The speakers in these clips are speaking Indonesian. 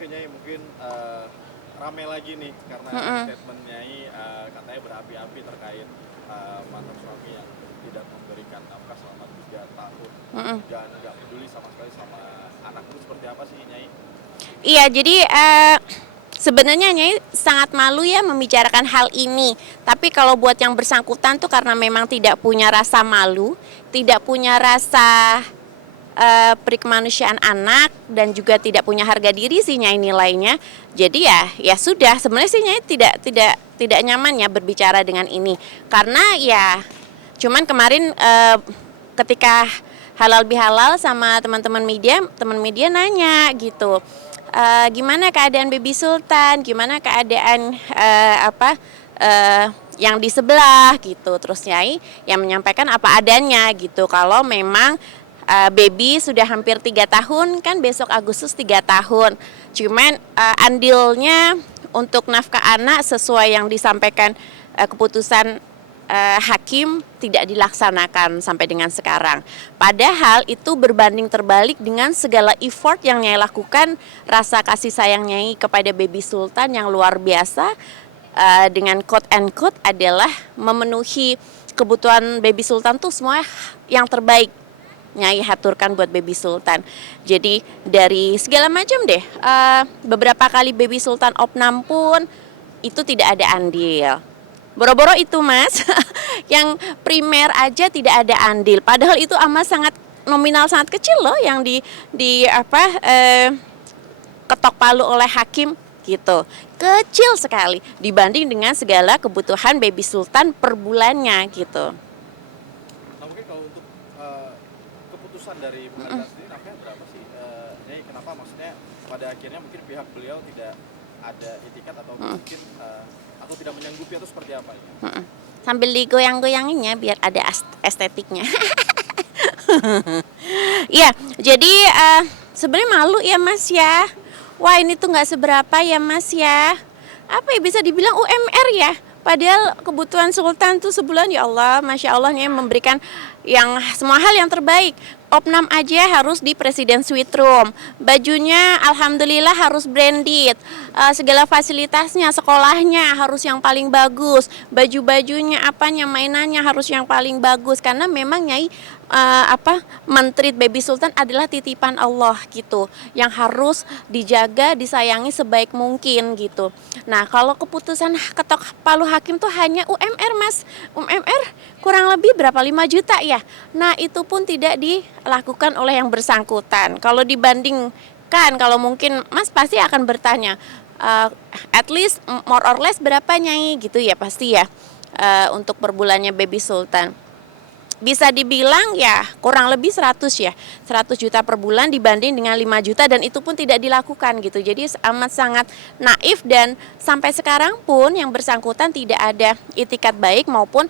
Oke Nyai, mungkin rame lagi nih karena statement Nyai katanya berapi-api terkait mantan suami yang tidak memberikan nafkah selama 3 tahun dan nggak peduli sama sekali sama anak. Itu seperti apa sih Nyai? Iya, jadi sebenarnya Nyai sangat malu ya membicarakan hal ini. Tapi kalau buat yang bersangkutan tuh karena memang tidak punya rasa malu, tidak punya rasa perikemanusiaan anak dan juga tidak punya harga diri sih Nyai nilainya. Jadi ya sudah, sebenarnya sih Nyai tidak nyaman ya berbicara dengan ini. Karena ya cuman kemarin ketika halal bihalal sama teman media nanya gitu. Gimana keadaan Baby Sultan, gimana keadaan yang di sebelah gitu. Terus Nyai yang menyampaikan apa adanya gitu. Kalau memang baby sudah hampir 3 tahun, kan besok Agustus 3 tahun. Cuman andilnya untuk nafkah anak sesuai yang disampaikan keputusan hakim tidak dilaksanakan sampai dengan sekarang. Padahal itu berbanding terbalik dengan segala effort yang Nyai lakukan, rasa kasih sayang Nyai kepada Baby Sultan yang luar biasa, dengan quote and quote adalah memenuhi kebutuhan Baby Sultan tuh semua yang terbaik Nyai haturkan buat Baby Sultan. Jadi dari segala macam deh, beberapa kali Baby Sultan opnam pun itu tidak ada andil. Boro-boro itu Mas, yang primer aja tidak ada andil. Padahal itu amat sangat nominal sangat kecil loh yang ketok palu oleh hakim gitu. Kecil sekali dibanding dengan segala kebutuhan Baby Sultan per bulannya gitu. Nah mungkin kalau untuk keputusan dari pengadilan sendiri nafkahnya berapa sih? Nyai kenapa maksudnya pada akhirnya mungkin pihak beliau tidak ada itikat atau mungkin atau tidak menyanggupi atau seperti apa ya? Sambil digoyang-goyanginnya biar ada estetiknya. Iya, jadi sebenarnya malu ya Mas ya. Wah ini tuh nggak seberapa ya Mas ya. Apa ya bisa dibilang UMR ya. Padahal kebutuhan Sultan tuh sebulan ya Allah, Masya Allah nih memberikan yang semua hal yang terbaik. Opnam aja harus di Presiden Suite Room. Bajunya alhamdulillah harus branded. Segala fasilitasnya, sekolahnya harus yang paling bagus. Baju-bajunya apanya, mainannya harus yang paling bagus karena memang Nyai menteri Baby Sultan adalah titipan Allah gitu, yang harus dijaga, disayangi sebaik mungkin gitu. Nah, kalau keputusan ketok palu hakim tuh hanya UMR Mas. UMR kurang lebih berapa 5 juta ya. Nah, itu pun tidak dilakukan oleh yang bersangkutan. Kalau dibandingkan, kalau mungkin Mas pasti akan bertanya, at least more or less berapa Nyai gitu ya pasti ya, untuk per bulannya Baby Sultan. Bisa dibilang ya kurang lebih 100 ya, 100 juta per bulan dibanding dengan 5 juta dan itu pun tidak dilakukan gitu. Jadi amat sangat naif dan sampai sekarang pun yang bersangkutan tidak ada itikat baik maupun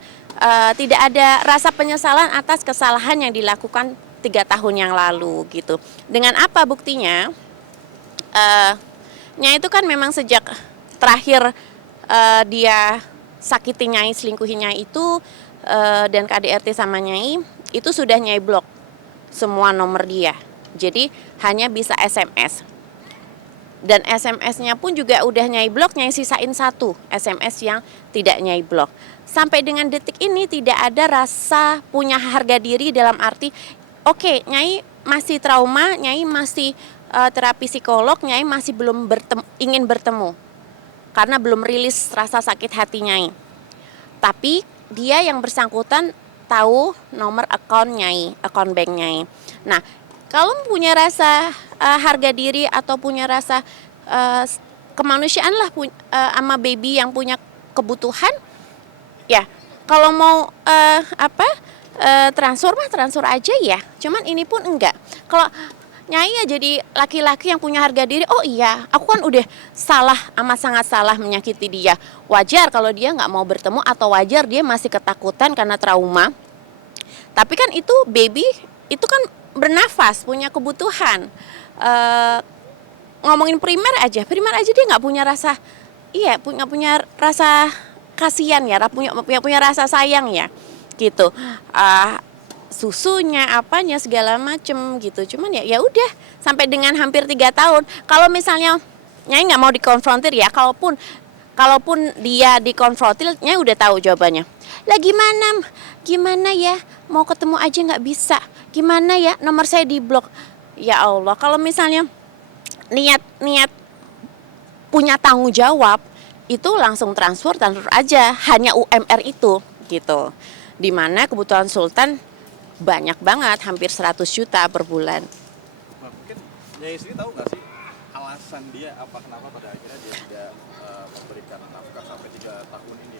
tidak ada rasa penyesalan atas kesalahan yang dilakukan 3 tahun yang lalu gitu. Dengan apa buktinya? Nya itu kan memang sejak terakhir dia sakiti Nyai, selingkuhi Nyai itu dan KDRT sama Nyai itu sudah Nyai blok semua nomor dia. Jadi hanya bisa SMS. Dan SMS-nya pun juga udah Nyai blok, Nyai sisain 1 SMS yang tidak Nyai blok. Sampai dengan detik ini tidak ada rasa punya harga diri dalam arti oke, Nyai masih trauma, Nyai masih terapi psikolog, Nyai masih belum ingin bertemu karena belum rilis rasa sakit hati Nyai. Tapi dia yang bersangkutan tahu nomor akun Nyai, akun bank Nyai. Nah, kalau punya rasa harga diri atau punya rasa kemanusiaan lah sama baby yang punya kebutuhan, ya kalau mau transfer aja ya. Cuman ini pun enggak. Kalau Nyai ya jadi laki-laki yang punya harga diri. Oh iya, aku kan udah salah, amat sangat salah menyakiti dia. Wajar kalau dia nggak mau bertemu atau wajar dia masih ketakutan karena trauma. Tapi kan itu baby, itu kan bernafas, punya kebutuhan. Ngomongin primer aja dia nggak punya rasa, punya rasa kasihan ya, punya rasa sayang ya, gitu. Susunya apanya segala macem gitu. Cuman ya udah sampai dengan hampir 3 tahun. Kalau misalnya Nyai nggak mau dikonfrontir ya. Kalaupun dia dikonfrontir, Nyai udah tahu jawabannya. Lah gimana ya, mau ketemu aja nggak bisa, gimana ya, nomor saya diblok. Ya Allah, kalau misalnya niat punya tanggung jawab, itu langsung transfer aja, hanya UMR itu gitu. Dimana kebutuhan Sultan banyak banget, hampir 100 juta per bulan. Nah, mungkin Nyai sendiri tahu nggak sih alasan dia kenapa pada akhirnya dia tidak memberikan nafkah sampai 3 tahun ini?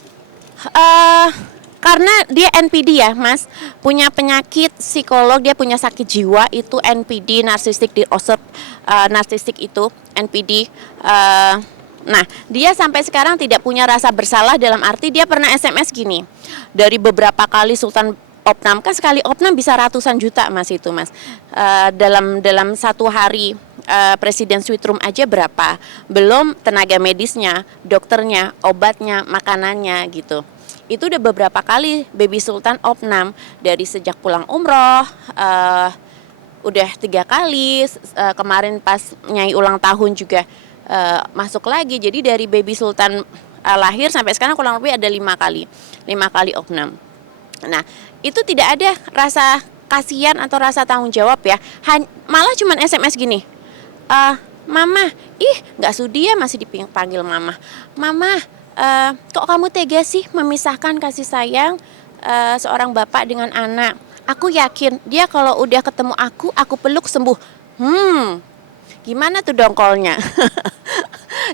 Karena dia NPD ya Mas, punya penyakit psikolog, dia punya sakit jiwa, itu NPD, narcissistic disorder, narsistik itu NPD. Nah, dia sampai sekarang tidak punya rasa bersalah, dalam arti dia pernah SMS gini, dari beberapa kali Sultan opnam, kan sekali opnam bisa ratusan juta Mas itu Mas. Dalam satu hari Presiden Sweet Room aja berapa, belum tenaga medisnya, dokternya, obatnya, makanannya gitu. Itu udah beberapa kali Baby Sultan opnam, dari sejak pulang umroh, udah 3 kali, kemarin pas Nyai ulang tahun juga masuk lagi. Jadi dari Baby Sultan lahir sampai sekarang kurang lebih ada 5 kali opnam. Nah, itu tidak ada rasa kasihan atau rasa tanggung jawab ya. Malah cuman SMS gini, Mama, nggak sudi ya masih dipanggil Mama. Mama, kok kamu tega sih memisahkan kasih sayang seorang bapak dengan anak? Aku yakin dia kalau udah ketemu aku peluk sembuh. Gimana tuh dongkolnya?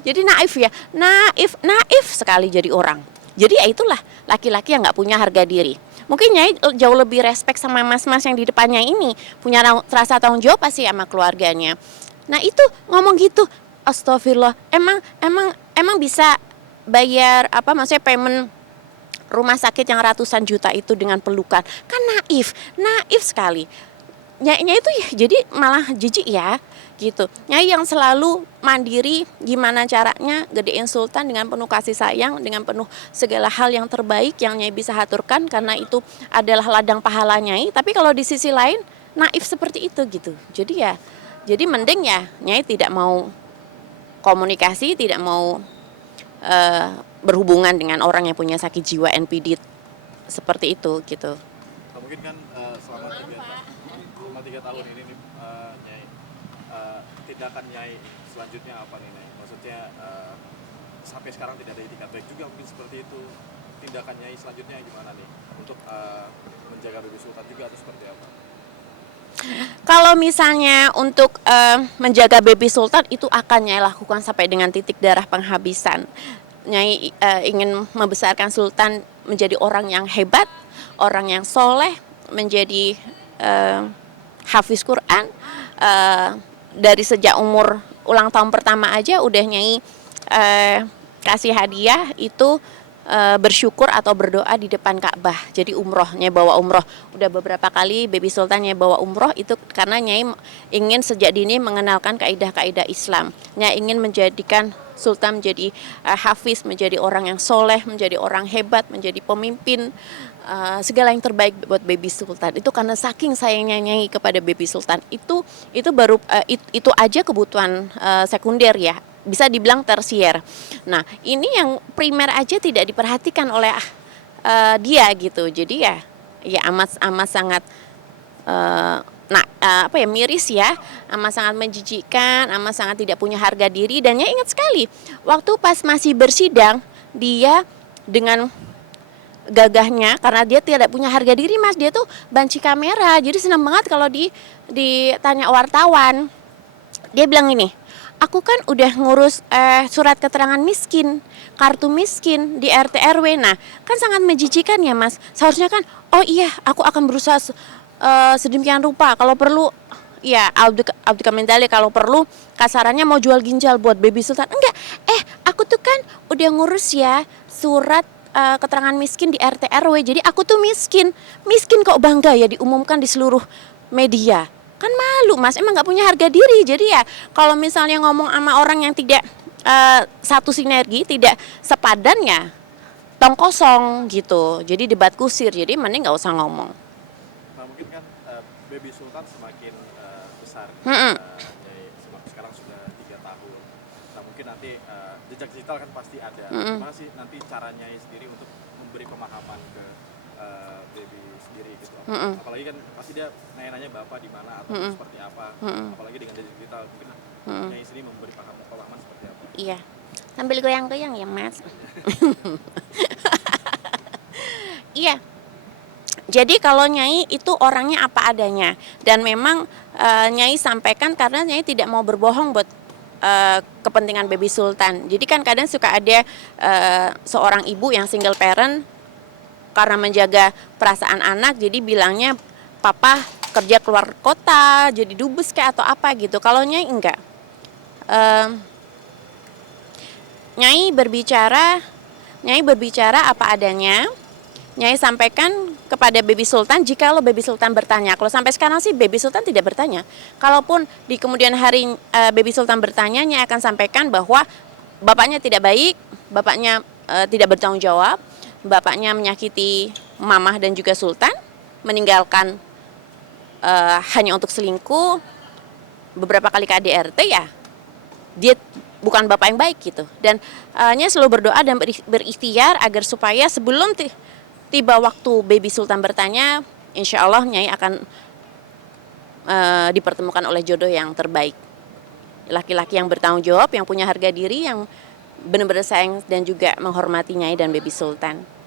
Jadi naif ya, naif sekali jadi orang. Jadi ya itulah laki-laki yang nggak punya harga diri. Mungkin Nyai jauh lebih respect sama mas-mas yang di depannya ini, punya rasa tanggung jawab pasti sama keluarganya. Nah itu ngomong gitu, astagfirullah, emang bisa bayar maksudnya payment rumah sakit yang ratusan juta itu dengan pelukan? Kan naif sekali. Nyai itu ya jadi malah jijik ya gitu. Nyai yang selalu mandiri, gimana caranya gedein Sultan dengan penuh kasih sayang, dengan penuh segala hal yang terbaik yang Nyai bisa haturkan, karena itu adalah ladang pahala Nyai. Tapi kalau di sisi lain naif seperti itu gitu. Jadi mending ya Nyai tidak mau komunikasi, tidak mau berhubungan dengan orang yang punya sakit jiwa NPD seperti itu gitu. Mungkin kan selama 3 tahun ini nih, Nyai, tindakan Nyai selanjutnya apa nih, Nyai? Maksudnya sampai sekarang tidak ada itikat baik juga mungkin seperti itu. Tindakan Nyai selanjutnya gimana nih untuk menjaga Baby Sultan juga atau seperti apa? Kalau misalnya untuk menjaga Baby Sultan itu akan Nyai lakukan sampai dengan titik darah penghabisan. Nyai ingin membesarkan Sultan menjadi orang yang hebat, orang yang soleh, menjadi hafiz Quran. Dari sejak umur ulang tahun pertama aja udah Nyai kasih hadiah itu bersyukur atau berdoa di depan Ka'bah. Jadi umrohnya bawa umroh. Udah beberapa kali Baby Sultan Nyai bawa umroh, itu karena Nyai ingin sejak dini mengenalkan kaidah-kaidah Islam. Nyai ingin menjadikan Sultan menjadi hafiz, menjadi orang yang soleh, menjadi orang hebat, menjadi pemimpin, segala yang terbaik buat Baby Sultan. Itu karena saking sayangnya Nyai kepada Baby Sultan. Itu baru itu aja kebutuhan sekunder ya, bisa dibilang tersier. Nah ini yang primer aja tidak diperhatikan oleh dia gitu. Jadi ya amat sangat miris ya, amat sangat menjijikkan, amat sangat tidak punya harga diri. Dan ya ingat sekali waktu pas masih bersidang, dia dengan gagahnya, karena dia tidak punya harga diri Mas, dia tuh banci kamera. Jadi senang banget kalau ditanya wartawan. Dia bilang ini, aku kan udah ngurus surat keterangan miskin, kartu miskin di RT RW. Nah kan sangat menjijikan ya Mas. Seharusnya kan, oh iya aku akan berusaha sedemikian rupa, kalau perlu ya Abdul Mendali, kalau perlu kasarannya mau jual ginjal buat Baby Sultan. Enggak, aku tuh kan udah ngurus ya surat keterangan miskin di RT RW, jadi aku tuh miskin kok bangga ya diumumkan di seluruh media. Kan malu Mas, emang gak punya harga diri. Jadi ya kalau misalnya ngomong sama orang yang tidak satu sinergi, tidak sepadan, ya tong kosong gitu. Jadi debat kusir, jadi mending gak usah ngomong. Nah mungkin kan Baby Sultan semakin besar, Mm-mm. sekarang sudah 3 tahun. Nah mungkin mungkin nanti jejak digital kan pasti ada. Gimana sih nanti cara Nyai sendiri untuk memberi pemahaman ke baby sendiri gitu? Apalagi kan pasti dia nanya-nanya bapak di mana atau seperti apa, apalagi dengan jejak digital mungkin Nyai sendiri memberi pemahaman seperti apa? Iya, sambil goyang-goyang ya Mas. Iya. Jadi kalau Nyai itu orangnya apa adanya, dan memang Nyai sampaikan karena Nyai tidak mau berbohong buat kepentingan baby sultan. Jadi kan kadang suka ada seorang ibu yang single parent karena menjaga perasaan anak, jadi bilangnya papa kerja keluar kota, jadi dubes kayak atau apa gitu. Kalau Nyai enggak. Nyai berbicara apa adanya. Nyai sampaikan kepada baby sultan jika lo baby sultan bertanya. Kalau sampai sekarang sih baby sultan tidak bertanya. Kalaupun di kemudian hari baby sultan bertanya, Nyai akan sampaikan bahwa bapaknya tidak baik, bapaknya tidak bertanggung jawab, bapaknya menyakiti mamah dan juga sultan, meninggalkan hanya untuk selingkuh, beberapa kali KDRT ya. Dia bukan bapak yang baik gitu. Dan Nyai selalu berdoa dan berikhtiar agar supaya sebelum tiba waktu baby sultan bertanya, insya Allah Nyai akan dipertemukan oleh jodoh yang terbaik. Laki-laki yang bertanggung jawab, yang punya harga diri, yang benar-benar sayang dan juga menghormati Nyai dan baby sultan.